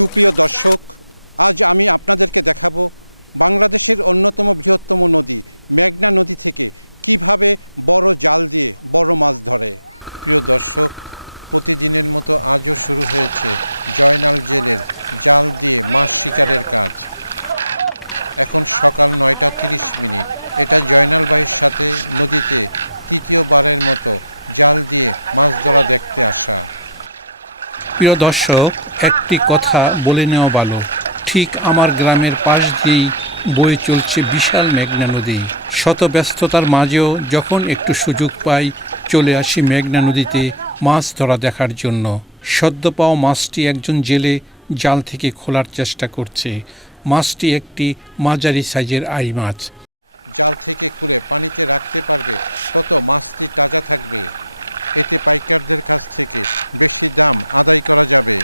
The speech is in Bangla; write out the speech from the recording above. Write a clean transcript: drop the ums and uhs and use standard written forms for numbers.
সুপ্রিয় দর্শক, আজ আমি আপনাদেরকে দেখাবো বাংলাদেশের অন্যতম বৃহত্তম নদী মেঘনা নদী থেকে কিভাবে বড় জাল দিয়ে বড় মাছ ধরে। প্রিয় দর্শক, প্রতিদিনের মতো আজও শুরু হয়েছে জয়নাল জেলের জাল দিয়ে মাছ শিকারের কাজ। এখন সকাল 9টা 30 মিনিট। এটা জয়নাল ভাইয়ের সাথে নদীতে তৃতীয়বারের মতো জাল দিয়ে মাছ ধরা দেখতে আসা। প্রিয় দর্শক, একটি কথা বলে নেওয়া ভালো, ঠিক আমার গ্রামের পাশ দিয়েই বয়ে চলছে বিশাল মেঘনা নদী। শত ব্যস্ততার মাঝেও যখন একটু সুযোগ পাই চলে আসি মেঘনা নদীতে মাছ ধরা দেখার জন্য। সদ্য পাওয়া মাছটি একজন জেলে জাল থেকে খোলার চেষ্টা করছে। মাছটি একটি মাঝারি সাইজের আই মাছ। জাল থেকে খুলে পানিতে রাখতে পারবে তত মাছটি তাজা থাকবে। এতে পাইকারদের কাছ থেকে বেশি দাম আদায় করা যাবে।